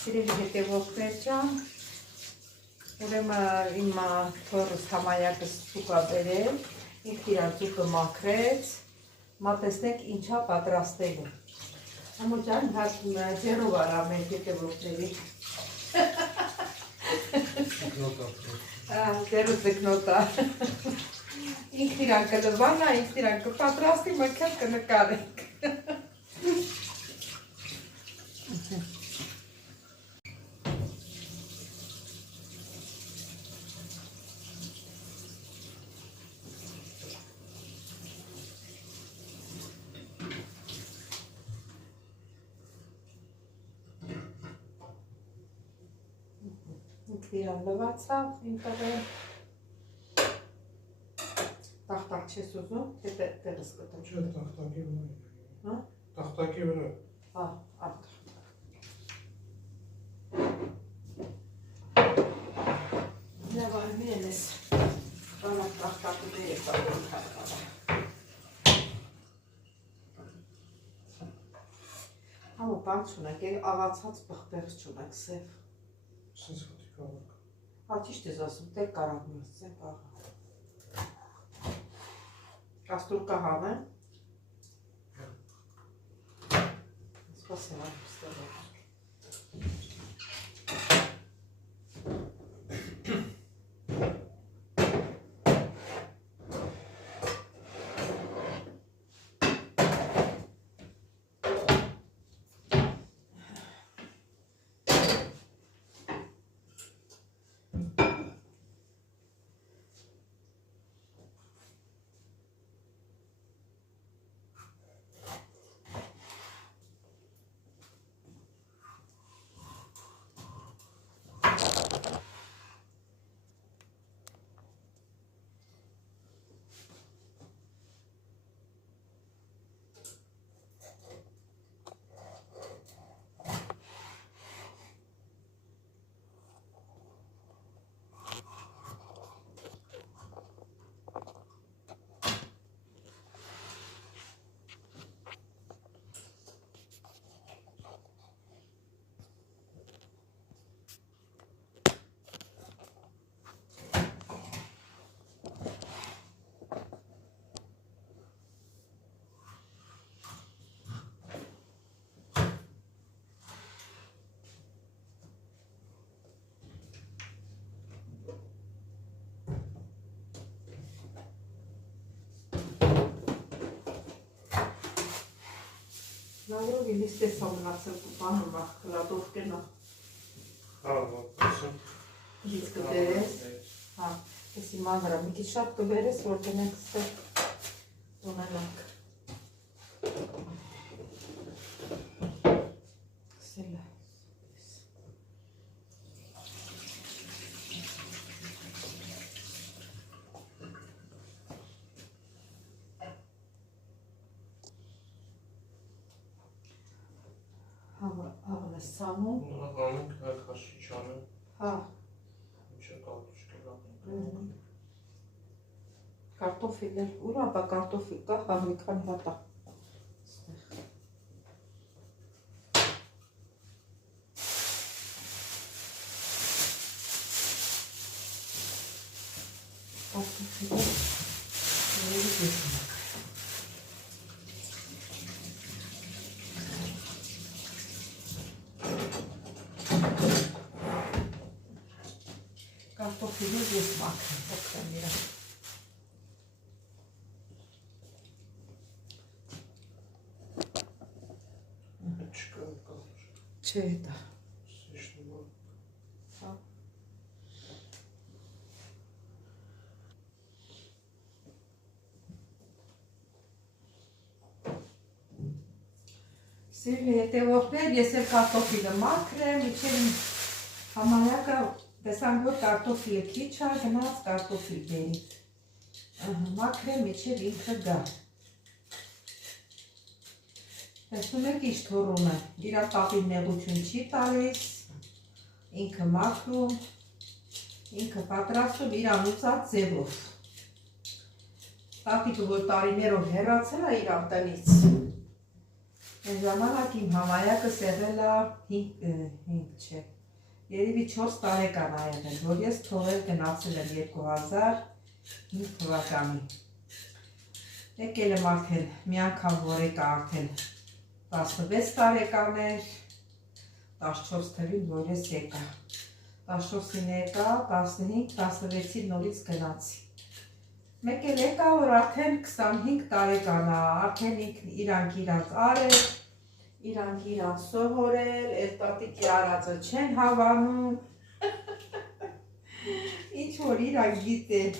Սիրելի հետևորդներ ջան, ուրեմն իմ թորս համայակս ծուկա բերել, ինքն իր ծուկը մաքրեց, մատեսնեք ինչա պատրաստելու։ Ամո ջան, ձեռով արա մեր հետևորդների։ Ձեռը ձկնոտա։ Ինքն իրան կլվանա, ինքն իրան կպատրաստի, մենք էլ կնկարենք։ Իրան լվացավ, իմ տղեն տախտակ չես ուզում, թե տեղս կտեմ։ Չէ, տախտակի վրա։ Տախտակի վրա։ Ահ, լավ արմեն ես, բանակ տախտակը դեր բանակ հարկավա։ Համո բան չունեք, աղացած բխբեղս չունեք, սև։ Սենց խոտի կավակ։ Ճիշտ ես ասում, տեր կարավ մյուսցեմ աղա։ Կաստրուկա համը։ Սպասեմ աղստեղը։ Նավրովի լիստես ամնացել կուպանում վախ կլադովկենա։ Գից կբերես, եսի մանվրա, մի կիչ շատ կբերես, որ կնենք սև ունենանք։ Սելա։ Աղն է սանում։ Անենք այդ հաշիչանը։ Հա։ Ինչը կարտոշ կլանենք։ Կարտոֆիլներ, ուր ապա կարտոֆիլ կա, մի քանի հատա։ Կարտոֆիլներ, կարտոֆիլներ ես մաքրեմ, օգտեմ իրան։ Չէ դա։ Սիրելի հետևորդներ, ես էլ կարտոֆիլը մաքրեմ, իջել համարակը տեսանք, որ կարտոֆիլը քիչ է, գնաց կարտոֆիլ բերի։ Մաքրեմ, իջել ինքը գա։ Տեսնում եք ինչ թորում է, իրա տապին նեղություն չի տալիս, ինքը մաքրում, ինքը պատրաստում իր անուծած ձևով։ Տատիկը, որ տարիներով հեռացել է իր տնից, Այն ժամանակ իմ համայակը եղել է 5 չէ, երևի 4 տարեկան ա եղել, որ ես թողել գնացել եմ 2005 թվականին։ Եկել եմ արդեն մի անգամ, որ եկա արդեն 16 տարեկան էր, 14 թվին, որ ես եկա, 14-ին եկա, 15, 16-ին նորից գնացի։ Մեկ էլ եկա, որ արդեն 25 տարեկան ա, արդեն իրանք իրանք արել, իրանք իրանք սովորել, էլ տատիկի արածը չեն հավանում, ինչ որ իրանք գիտեն,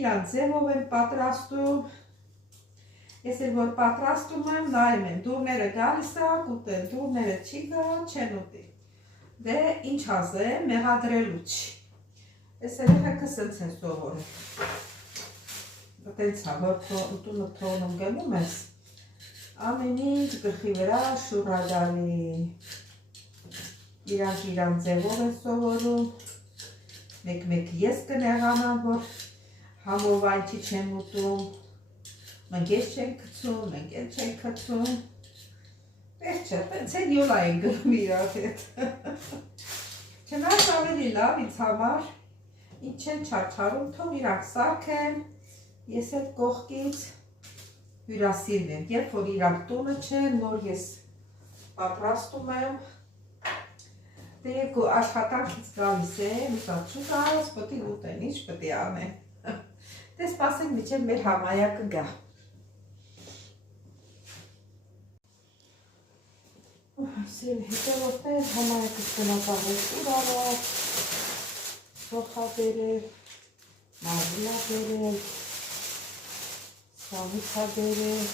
իրանք ձևով են պատրաստում, ես էլ որ պատրաստում եմ, նայում եմ, դուրները գալիս ա, կուտեն, դուրները չի գա, չեն ուտի, դե ինչ ասեմ, մեղադրելու չի, ես երեխեքս ընց են սովորել, տենց ա, որ տունը թողնում գնում ես, ամեն ինչ գլխի վրա շուռա գալի, իրանք ձևով են սովորում, մեկ ես կնեղանամ, որ համովայնչի չեմ ուտում, մենք ես չենք գցում, մենք էլ չենք գցում, վերջը, տենց էլ յոլա են գնում իրար հետ, չնայած ավելի լավ ինձ համար, ինչ չեն չարչարում, թող իրանք սարքեն, ես էլ կողքից հյուրասիրվեմ, երբ որ իրանք տունը չեն, նոր ես պատրաստում եմ, դե երկու աշխատանքից գալիս եմ, ուսած շուկայից, պտի ուտեն, ինչ պտի անեն, դե սպասենք մինչև մեր համայակը գա։ Սիրելի հետևորդներ, համայակս գնապահել ուր արավ, սոխա բերել, մարզիա բերել, սավիթա բերել,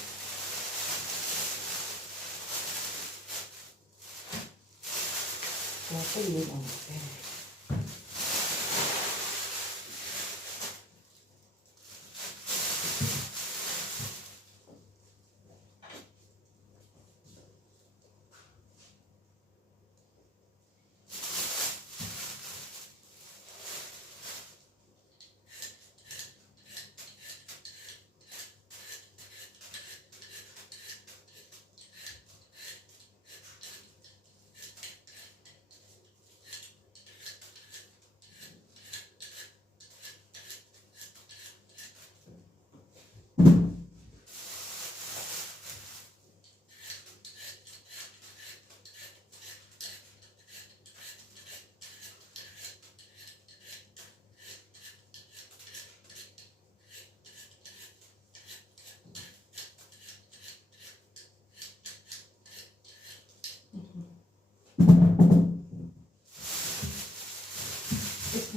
դատը երան բերել։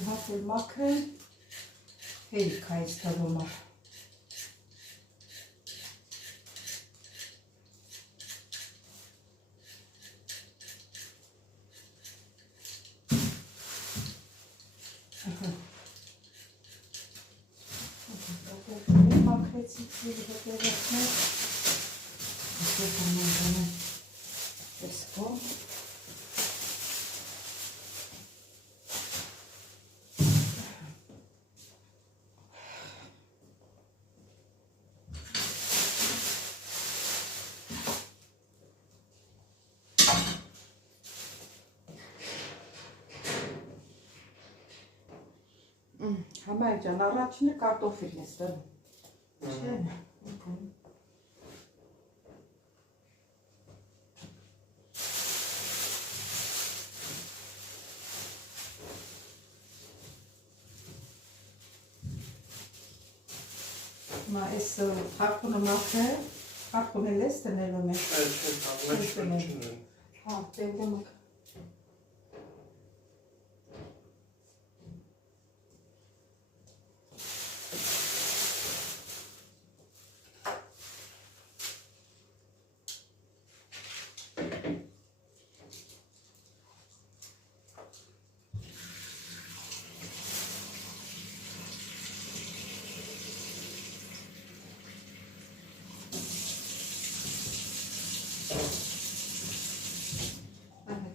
Հատել մաքրել, հերիք այս թվում է։ Մաքրեցիք հետևորդներ, այսպես ամենքանը այս կողմ։ Համայակ ջան, առաջինը կարտոֆիլն ես դրում, չէ՞։ Հիմա այս հարփունը մաքրել, հարփունը լես տնելում է։ Հա, տեվդեմ եք։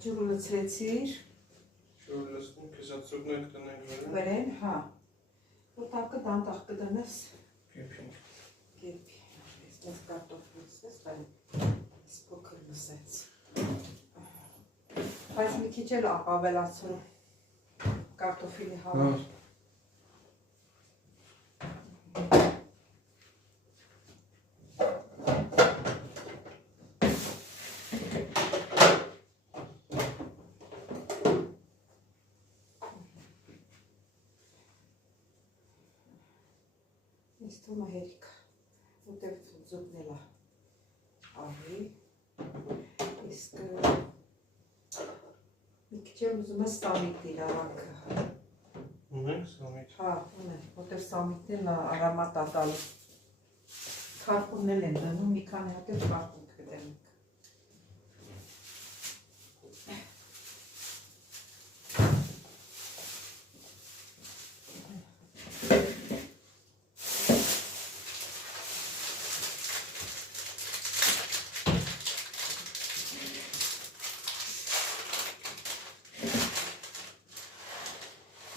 Ջուրը լցրեցիր։ Ջուրը լցնում, քեզացուկն եք տնենք վերեն, հա։ Որտակը դանդաղ կդնես։ Կեպին։ Կեպի։ Ես կարտոֆիլս ես բան։ Փոքր լսեց։ Բայց մի քիչ էլ ավելացրու կարտոֆիլի համար։ Ես թվում է հերիք, որտև ձուկն էլ աղի, իսկ մի քիչ էլ ուզում է սամիտ իրարանքը։ Ունենք սամիտ։ Հա, ունենք, որտև սամիտն էլ արամատ ատալու։ Թարխունն էլ են դնում, մի քանի հատ էլ թարխուն կդենք։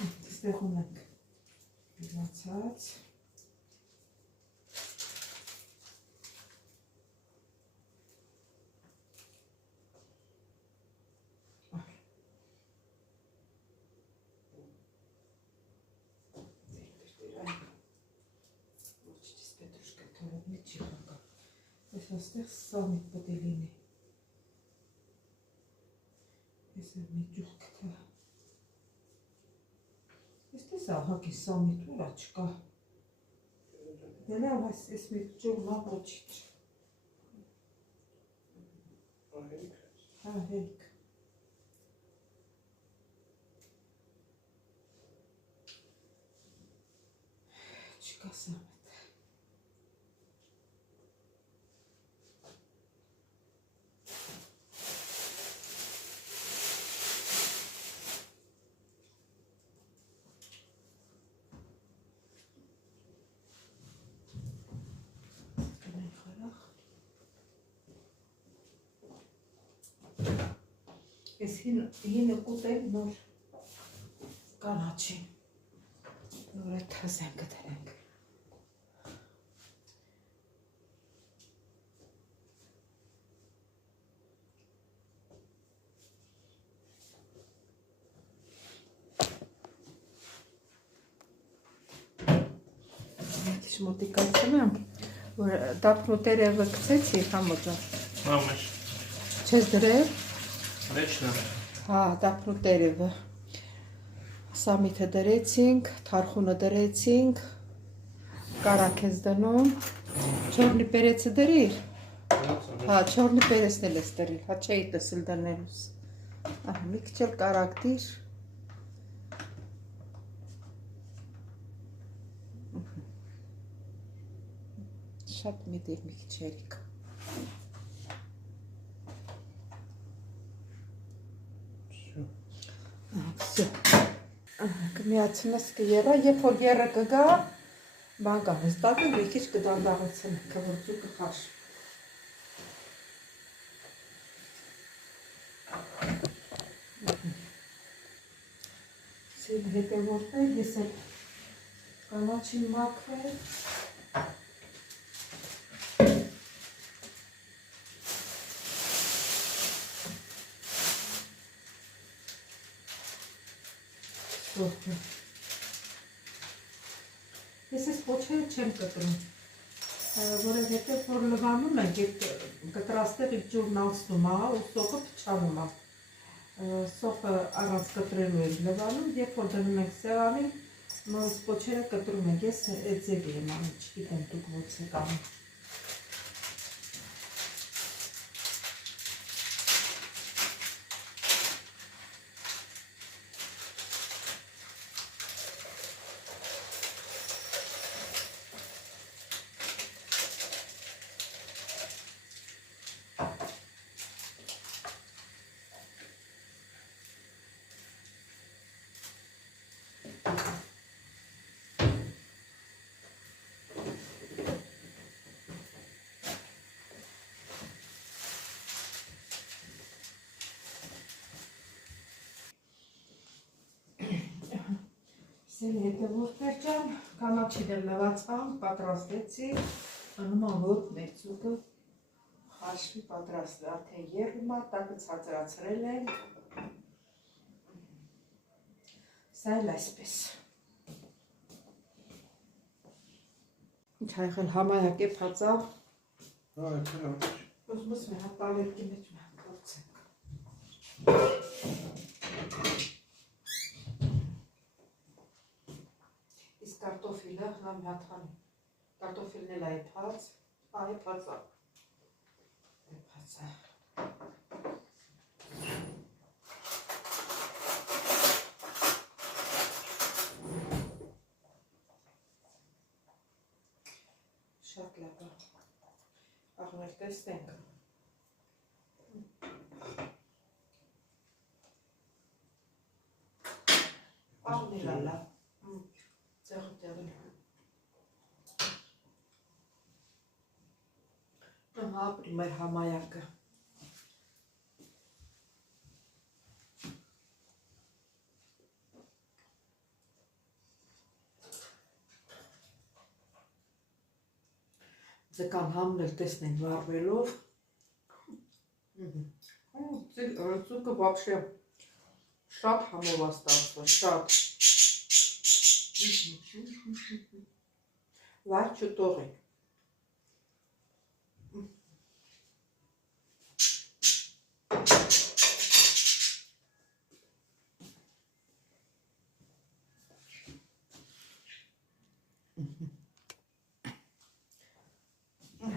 Այստեղ ունենք միացած։ Ես այստեղ սամիտ պետք է լինի։ Ես եմ մի ջուղ կթա։ Ես տես ահագի սամիտ ուրա չկա։ Դելավ ես մի ջուղ նա ոչիչ։ Հա, հերիք։ Չկա սամիտ։ Ես հինը կուտել նոր կանաչին, նոր է թազեն կդրենք։ Քիչ մոտիկացում եմ, որ դափնու տերևը գցեցի համոջը։ Մամեշ։ Չես դրել։ Վեճնա։ Հա, դափնու տերևը։ Սամիթը դրեցինք, թարխունը դրեցինք, կարակ ես դնում, չորնի պերեցը դրիր։ Հա, չորնի պերեցն էլ ես դրիր, հա չէի տեսել դնելուս։ Մի քիչ էլ կարակ դիր։ Շատ մի դիր մի քիչ հերիք։ Всё. Կմիացնես կերա, երբ որ երը կգա, բան կա հստակը, մի քիչ կդանդաղեցնենք, որ ձուկը խաշ։ Սին հետևորդներ, ես էլ կանաչին մաքրել։ Ես ես պոչերը չեմ կտրում, որովհետև որ լվանում ենք, կտրաստեղի ջուրն անցնում, ու սոխը փչանում է։ Սոխը առանց կտրելու ենք լվանում, երբ որ դնում ենք սեղանին, նորից պոչերը կտրում ենք, ես այդ ձևի եմ անում, չգիտեմ դուք ոնց եք անում։ Սեն հետևորդներ ջան, կանաչի դեռ լվացան, պատրաստեցի, անում որ մեր ձուկը խաշ հաշվի պատրաստ է, արդեն եղում է, տակը ցածրացրել ենք։ Սա էլ այսպես։ Ինչ այղել համայակ է պացավ։ Ուզմս մի հատ տալերկի մեջ մի հատ կործենք։ Իսկ կարտոֆիլը հնա մի հատ հանի։ Կարտոֆիլն էլ այ պաց, այ պացավ։ Շատ լավ է։ Աղներ տեսնենք։ Աղներ ալա։ Ձեղը տեղին։ Ահա մեր համայակը։ Ձկան համն էլ տեսնենք վառվելով։ Ձուկը вообще շատ համով է ստացվել, շատ։ Վայ չուտողի։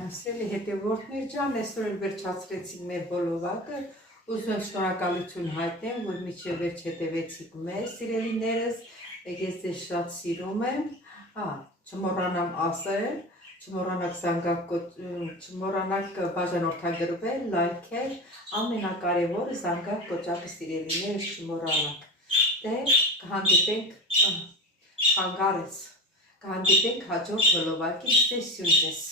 Սիրելի հետևորդներ ջան, այսօր էլ վերջացրեցինք մեր բոլովակը, ուզում եմ շնորհակալություն հայտնեմ, որ մինչև վերջ հետևեցիք մեզ, սիրելիներս, ես ձեզ շատ սիրում եմ, չմոռանամ ասել, չմոռանաք բաժանորդագրվել, լայքել, ամենակարևորը զանգակ կոճակը սիրելիներս չմոռանաք, դե կհանդիպենք խանգարեց, կհանդիպենք հաջորդ բոլովակի տեսյուն ձեզ։